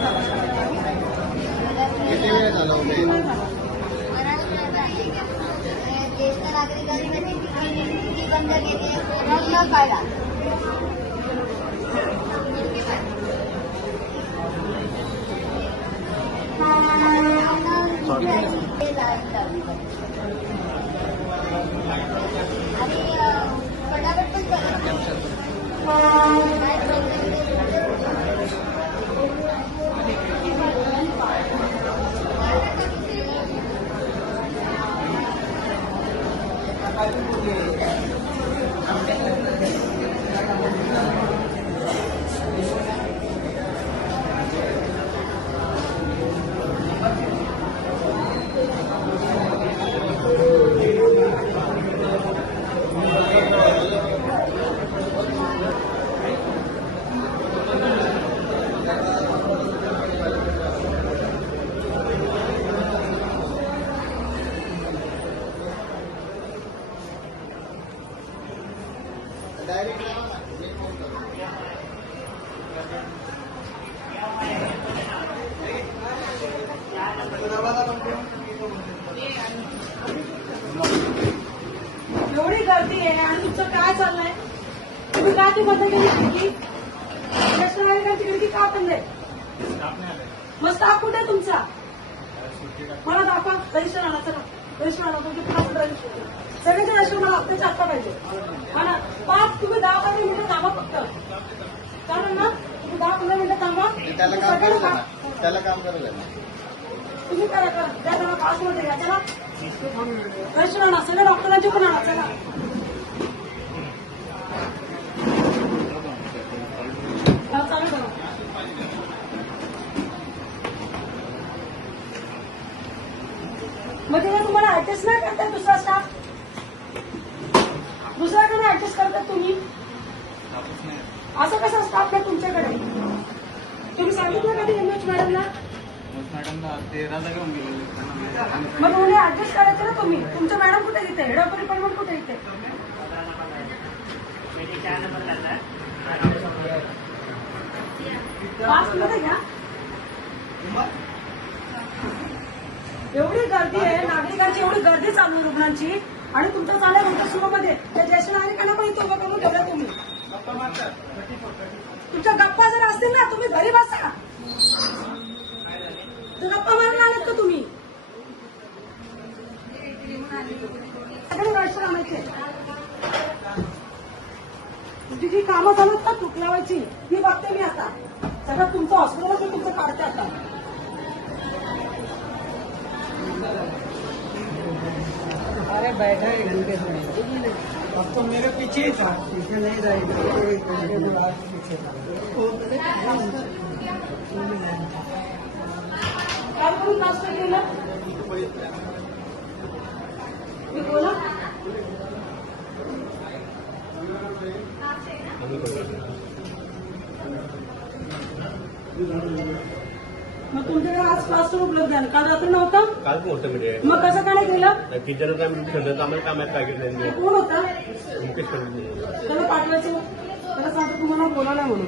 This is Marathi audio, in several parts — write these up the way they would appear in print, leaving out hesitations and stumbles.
झाला. किती वेळ झाला होते? ज्येष्ठ नागरिकांसाठी किती बंद केली न काढा. आणि फटाफट पण एवढी गर्दी आहे आणि तुमचं काय चाललंय? तुम्ही काय ती बंद केली खिडकी? ज्येष्ठ नागरिकांची खिडकी का बंद आहे? मग स्टाफ कुठे आहे तुमचा? मला दाखवा. रजिस्टर आणा. चला रजिस्टर आणा. तुमचे सगळ्याचे रजिस्टर मला हप्त्याचे आत्ता पाहिजे. आणा. 5 तुम्ही 10-15 मिनिटं थांबा फक्त. चालेल ना? तुम्ही 10-15 मिनिटं थांबा. त्याला काम करू द्या. तुम्ही करा द्या त्याला 5 मिनिटं द्या. चला रजिस्टर आणा. सगळ्या डॉक्टरांचे पण आणा. चला चालू करा. मग तेव्हा तुम्हाला ऍडजस्ट नाही करताय दुसरा स्टाफ? दुसऱ्याकडे ऍडजस्ट करताय तुम्ही? असं कसं स्टाफ नाही तुमच्याकडे? तुम्ही सांगितलं कधी एमएच मॅडमला? मग तुम्ही ऍडजस्ट करायचं ना तुम्ही. तुमचं मॅडम कुठे तिथे? हेड ऑफ डिपार्टमेंट कुठे इथे? पाच मिनिटं घ्या. एवढी गर्दी आहे नागरिकांची, एवढी गर्दी चालू आहे रुग्णांची आणि तुमचं चालू तुमच्या सुरूमध्ये त्या ज्येष्ठ नागरिकांना पण इथं उभं करून ठेवलं तुम्ही. तुमच्या गप्पा जर असतील ना तुम्ही घरी बसा. गप्पा मारायला आलेत का तुम्ही? सगळे रजिस्टर आणायचे. तुमची जी कामं चालू आहेत ना चूक लावायची ती बघते मी आता. सगळं तुमचं हॉस्पिटल मी तुमचं काढते आता. अरे बैठा है घंटे से, अब तो मेरे पीछे ही था, पीछे नहीं रहेगा, पीछे था। काय करून नाश्ता केला? मी बोला. मग तुमच्याकडे आज प्लास्टर उपलब्ध आहे. काल रात्री नव्हता? काल पण होतं म्हणजे. मग कसं काय केलं? किचन आम्हाला कामात काय केलं नाही. कोण होता? मुकेश त्याला पाठवायचं. त्याला सांगतो तुम्हाला बोलायला म्हणून.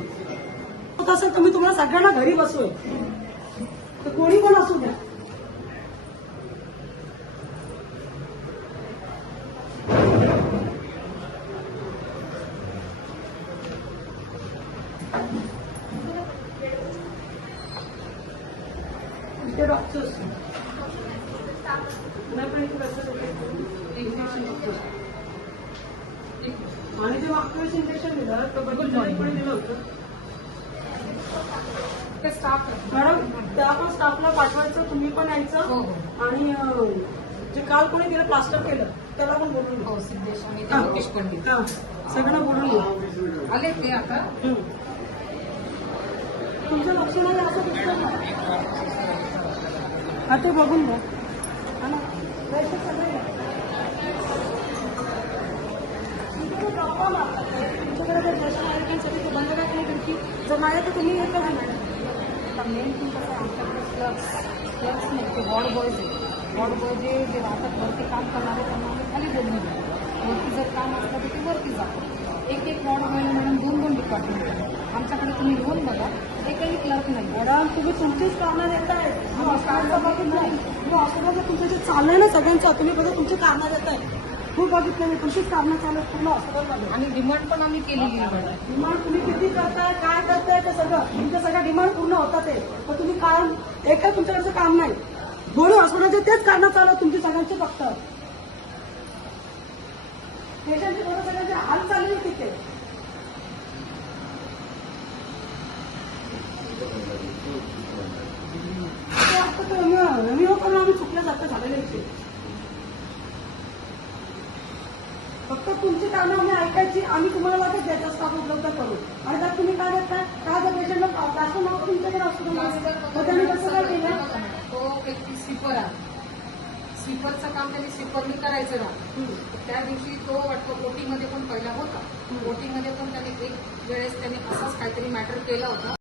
होत असेल तर मी तुम्हाला सगळ्यांना घरी बसवोय. तर कोणी पण असू द्या. डॉक्टर्स आणि ते मागच्या वेळेस इंजेक्शन दिलं तर पण दिलं होतं. ते स्टाफ मॅडम त्या पण स्टाफला पाठवायचं. तुम्ही पण यायचं. आणि जे काल कोणी दिलं प्लास्टर केलं त्याला पण बोलून घ्या. सिद्धेश आणि मुकेश पंडित सगळ्यांना बोलून घ्या. आले ते आता. तुमचं लक्ष नाही असं दिसतं ना. हा ते बघून घ्या. तुमच्याकडे जर ज्येष्ठ नागरिकांसाठी ते बंद करत नाही खिडकी जर नाही तर तुम्ही येतं का मॅडम? मेन थिंग कसं आहे आमच्याकडे क्लब्स नाही ते वॉर्ड बॉयज आहे. वॉर्ड बॉय जे राहतात वरती काम करणारे त्यांना आम्ही खाली बोलून देतो. वरती जर काम असलं तर ते वरती जातो. एक वॉर्ड बॉयला मॅडम 2-2 डिपार्टमेंट आमच्याकडे तुम्ही येऊन बघा एकही क्लर्क नाही. मॅडम तुम्ही तुमचीच कारणं देताय. हॉस्पिटलचं बघितलं नाही. तुम्ही हॉस्पिटलचं तुमचं जे चाललंय ना सगळ्यांचं तुम्ही बघा तुमची कारणं देताय. खूप बघितलं मी तुमचीच कारणं चालू आहेत पूर्ण हॉस्पिटलमध्ये. आणि डिमांड पण आम्ही केलेली आहे. डिमांड तुम्ही किती करताय काय करताय ते सगळं तुमचं सगळं डिमांड पूर्ण होतात ते. पण तुम्ही कारण एकही तुमच्याकडचं काम नाही. दोन्ही हॉस्पिटलचे तेच कारणं चालू आहेत तुमची सगळ्यांची फक्त. पेशंटचे थोडं सगळ्यांचे हाल चालले तिथे. रिव्ह्यू करून आम्ही चुकल्यासारखं झालेलं इथे. फक्त तुमची कारणं आम्ही ऐकायची आम्ही तुम्हाला लगेच द्यायचा स्टाफ उपलब्ध करू. आणि त्यात तुम्ही काय देताय काय जर पेशंटला प्लास्टर नको तुमच्याकडे हॉस्पिटलमध्ये तर त्यांनी कसं काय केलं. तो व्यक्ती स्वीपर आहे. स्वीपरचं काम त्यांनी स्वीपरनी करायचं ना. त्या दिवशी तो वाटतं ओटीमध्ये पण पहिला होता. ओटीमध्ये पण त्याने एक वेळेस त्यांनी असंच काहीतरी मॅटर केलं होतं.